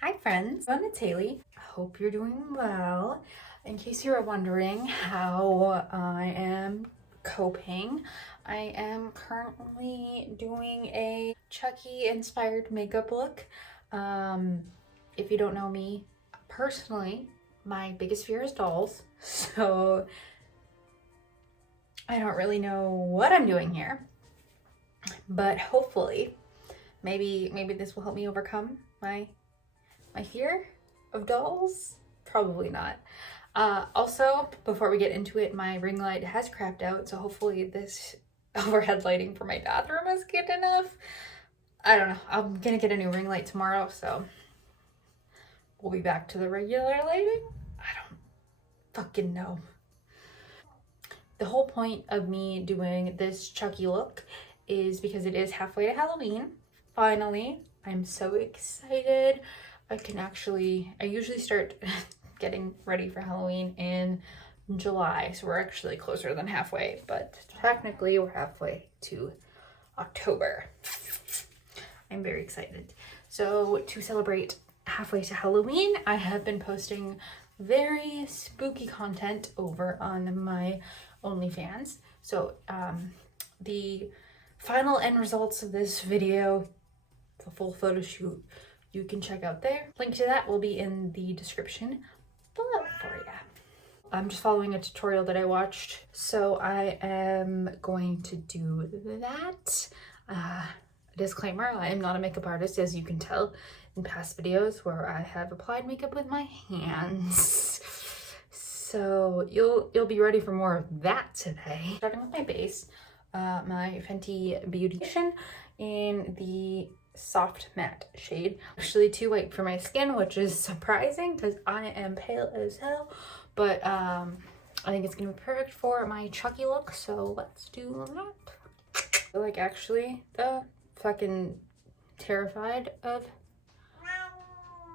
Hi friends, it's Haley. I hope you're doing well. In case you were wondering how I am coping, I am currently doing a Chucky inspired makeup look. If you don't know me personally, my biggest fear is dolls, so I don't really know what I'm doing here, but hopefully maybe this will help me overcome my fear of dolls. Probably not. Also, before we get into it, my ring light has crapped out, so hopefully this overhead lighting for my bathroom is good enough. I don't know. I'm gonna get a new ring light tomorrow, so we'll be back to the regular lighting. I don't fucking know. The whole point of me doing this Chucky look is because it is halfway to Halloween. Finally, I'm so excited. I usually start getting ready for Halloween in July, so we're actually closer than halfway, but technically we're halfway to October. I'm very excited. So to celebrate halfway to Halloween, I have been posting very spooky content over on my OnlyFans. So the final end results of this video, the full photo shoot, you can check out there. Link to that will be in the description below for you. I'm just following a tutorial that I watched, so I am going to do that. Disclaimer, I am not a makeup artist, as you can tell in past videos where I have applied makeup with my hands. So you'll be ready for more of that today. Starting with my base, my Fenty Beauty in the soft matte shade. Actually too white for my skin, which is surprising because I am pale as hell, but I think it's gonna be perfect for my Chucky look, so let's do that. Like, actually though, fucking terrified of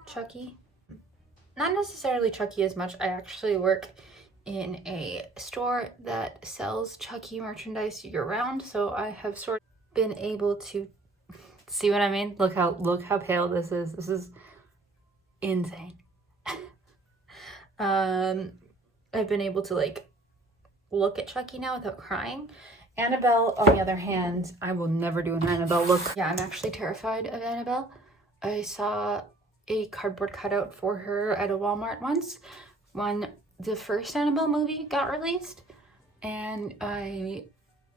Chucky. Not necessarily Chucky as much. I actually work in a store that sells Chucky merchandise year round, so I have sort of been able to see what I mean. Look how pale this is. This is insane. I've been able to like look at Chucky now without crying. Annabelle, on the other hand, I will never do an Annabelle look. Yeah, I'm actually terrified of Annabelle. I saw a cardboard cutout for her at a Walmart once when the first Annabelle movie got released, and I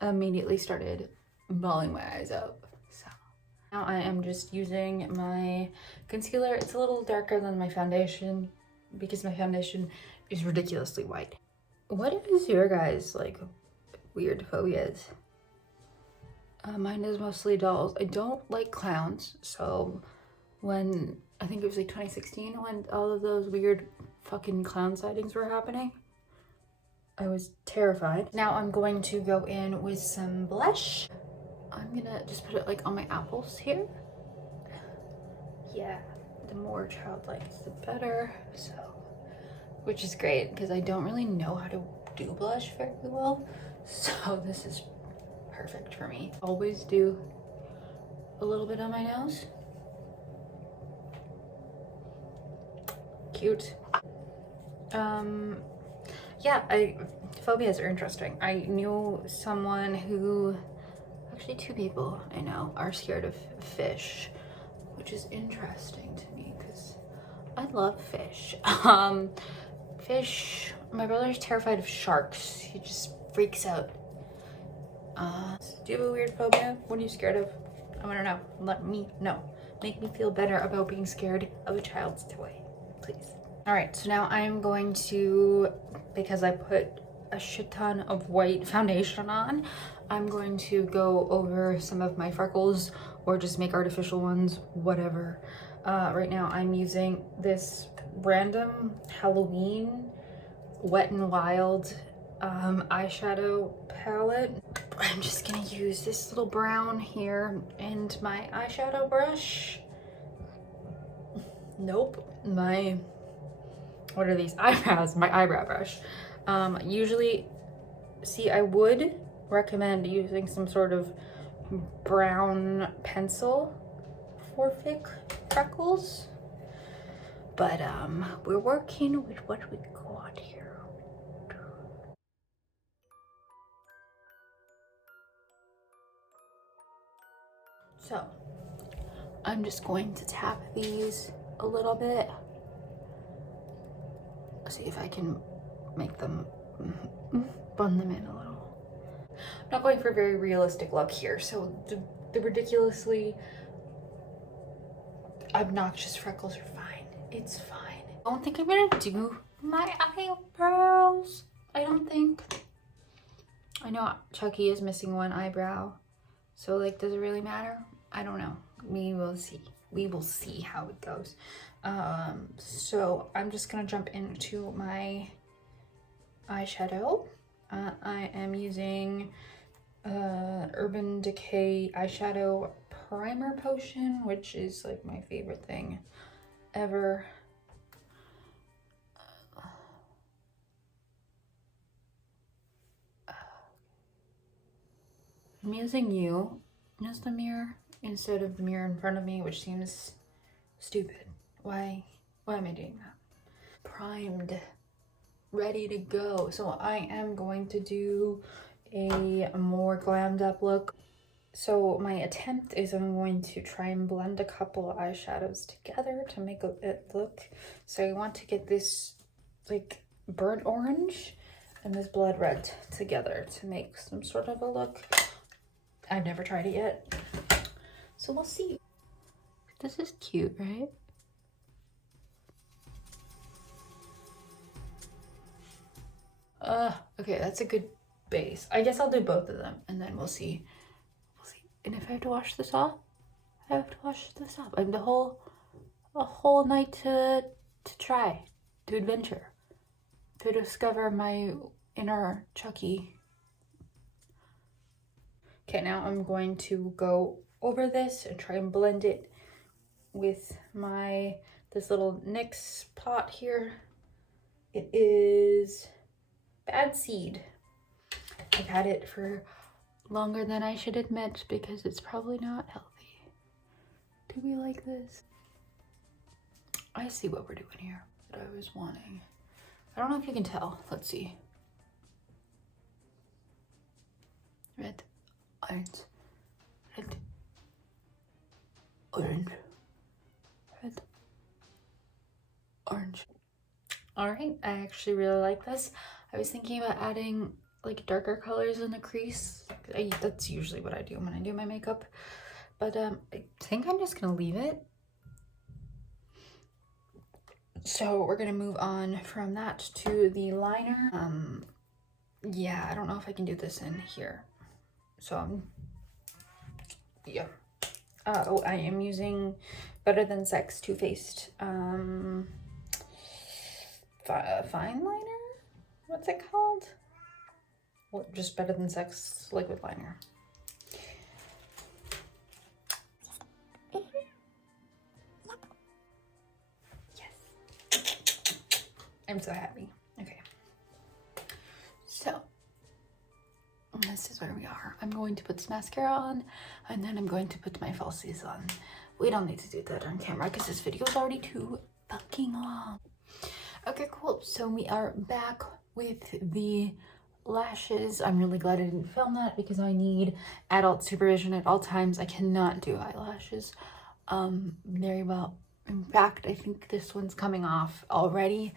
immediately started bawling my eyes out. So now I am just using my concealer. It's a little darker than my foundation because my foundation is ridiculously white. What is your guys' like weird phobias? Mine is mostly dolls. I don't like clowns, so when I think it was like 2016 when all of those weird fucking clown sightings were happening, I was terrified. Now I'm going to go in with some blush. I'm gonna just put it like on my apples here. Yeah, the more childlike the better. So, which is great because I don't really know how to do blush very well, so this is perfect for me. Always do a little bit on my nose. Cute. Yeah, phobias are interesting. I knew someone who, actually two people I know, are scared of fish, which is interesting to me because I love fish. Fish, my brother's terrified of sharks. He just freaks out. Do you have a weird phobia? What are you scared of? I want to know. Let me know. Make me feel better about being scared of a child's toy, please. All right, so now I'm going to, because I put a shit ton of white foundation on, I'm going to go over some of my freckles or just make artificial ones, whatever. Right now I'm using this random Halloween Wet n Wild eyeshadow palette. I'm just gonna use this little brown here and my eyeshadow brush. Nope, what are these? Eyebrows, my eyebrow brush. Usually, see, I would recommend using some sort of brown pencil for freckles, But we're working with what we got here. So I'm just going to tap these a little bit. See if I can make them bun them in a little. I'm not going for a very realistic look here, so the ridiculously obnoxious freckles are fine. It's fine. I don't think I'm gonna do my eyebrows. I don't think. I know Chucky is missing one eyebrow, so like, does it really matter? I don't know. We will see. We will see how it goes. So I'm just gonna jump into my eyeshadow. I am using Urban Decay Eyeshadow Primer Potion, which is like my favorite thing ever. I'm using you as the mirror instead of the mirror in front of me, which seems stupid. Why am I doing that? Primed, ready to go. So I am going to do a more glammed up look. So my attempt is I'm going to try and blend a couple of eyeshadows together to make it look. So I want to get this like burnt orange and this blood red together to make some sort of a look. I've never tried it yet, so we'll see. This is cute, right? Okay, that's a good base. I guess I'll do both of them and then we'll see. We'll see. And if I have to wash this off, I have to wash this off. I have a whole night to try, to adventure, to discover my inner Chucky. Okay, now I'm going to go over this and try and blend it with this little NYX pot here. It is Bad Seed. I've had it for longer than I should admit because it's probably not healthy. Do we like this? I see what we're doing here that I was wanting. I don't know if you can tell. Let's see. Red, orange, red, orange, red, orange. All right, I actually really like this. I was thinking about adding like darker colors in the crease. That's usually what I do when I do my makeup, but I think I'm just gonna leave it. So we're gonna move on from that to the liner. Yeah, I don't know if I can do this in here. So yeah. Oh, I am using Better Than Sex Too Faced fine liner. What's it called? Well, just Better Than Sex liquid liner. Yes. I'm so happy. Okay. So this is where we are. I'm going to put some mascara on and then I'm going to put my falsies on. We don't need to do that on camera because this video is already too fucking long. Okay, cool. So we are back with the lashes. I'm really glad I didn't film that because I need adult supervision at all times. I cannot do eyelashes very well. In fact, I think this one's coming off already.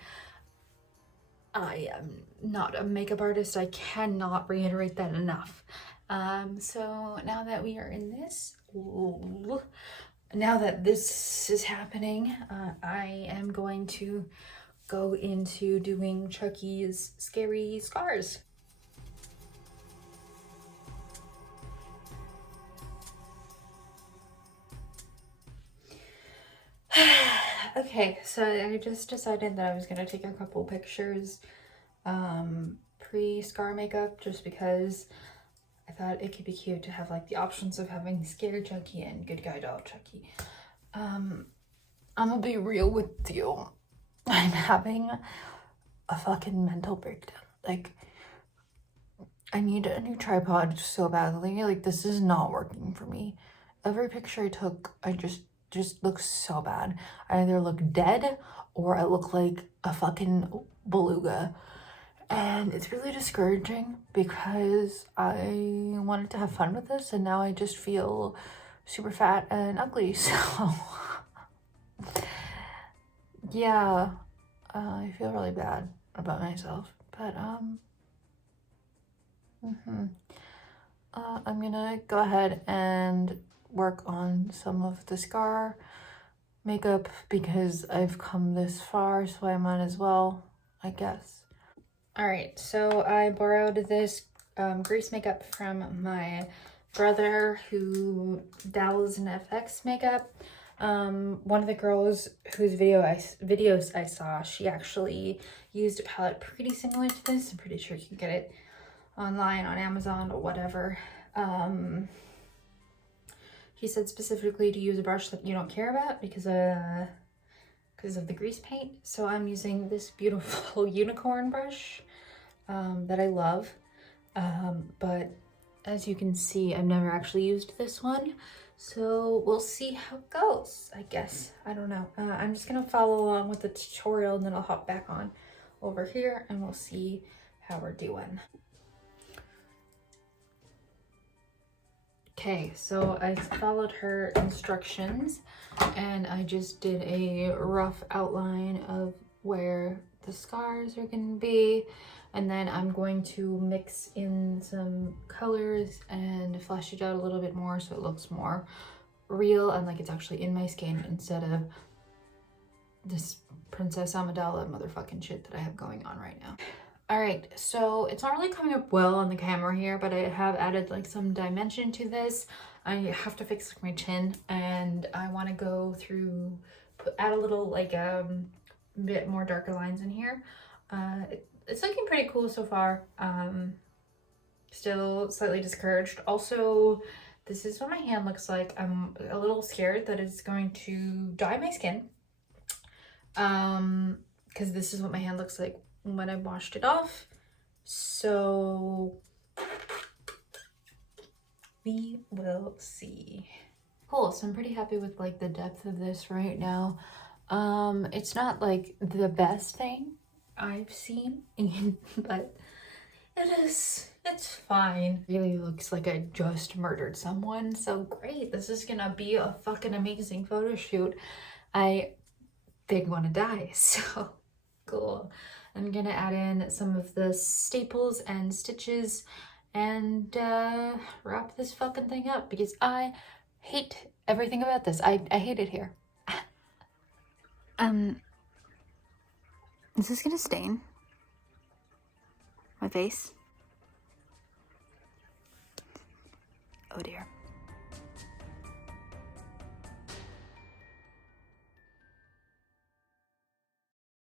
I am not a makeup artist. I cannot reiterate that enough. So now that we are in this, now that this is happening, I am going to go into doing Chucky's scary scars. Okay, so I just decided that I was gonna take a couple pictures pre-scar makeup just because I thought it could be cute to have like the options of having scared Chucky and good guy doll Chucky. I'm gonna be real with you. I'm having a fucking mental breakdown. Like, I need a new tripod so badly. Like, this is not working for me. Every picture I took, I just just looks so bad. I either look dead or I look like a fucking beluga. And it's really discouraging because I wanted to have fun with this and now I just feel super fat and ugly. So yeah, I feel really bad about myself, but I'm gonna go ahead and work on some of the scar makeup because I've come this far, so I might as well, I guess. All right, so I borrowed this grease makeup from my brother who dabbles in FX makeup. One of the girls whose videos I saw, she actually used a palette pretty similar to this. I'm pretty sure you can get it online on Amazon or whatever. He said specifically to use a brush that you don't care about because of the grease paint. So I'm using this beautiful unicorn brush that I love. But as you can see, I've never actually used this one. So we'll see how it goes, I guess. I don't know. I'm just gonna follow along with the tutorial and then I'll hop back on over here and we'll see how we're doing. Okay, so I followed her instructions and I just did a rough outline of where the scars are gonna be. And then I'm going to mix in some colors and flesh it out a little bit more so it looks more real and like it's actually in my skin instead of this Princess Amidala motherfucking shit that I have going on right now. All right, so it's not really coming up well on the camera here, but I have added like some dimension to this. I have to fix like, my chin and I want to go through, add a little like bit more darker lines in here. It's looking pretty cool so far. Still slightly discouraged. Also, this is what my hand looks like. I'm a little scared that it's going to dye my skin. Because this is what my hand looks like when I washed it off. So we will see. Cool, so I'm pretty happy with like the depth of this right now. It's not like the best thing I've seen, but it's fine. It really looks like I just murdered someone, so great. This is gonna be a fucking amazing photo shoot. I didn't want to die, so cool. I'm gonna add in some of the staples and stitches and wrap this fucking thing up because I hate everything about this. I hate it here. Is this gonna stain my face? Oh dear.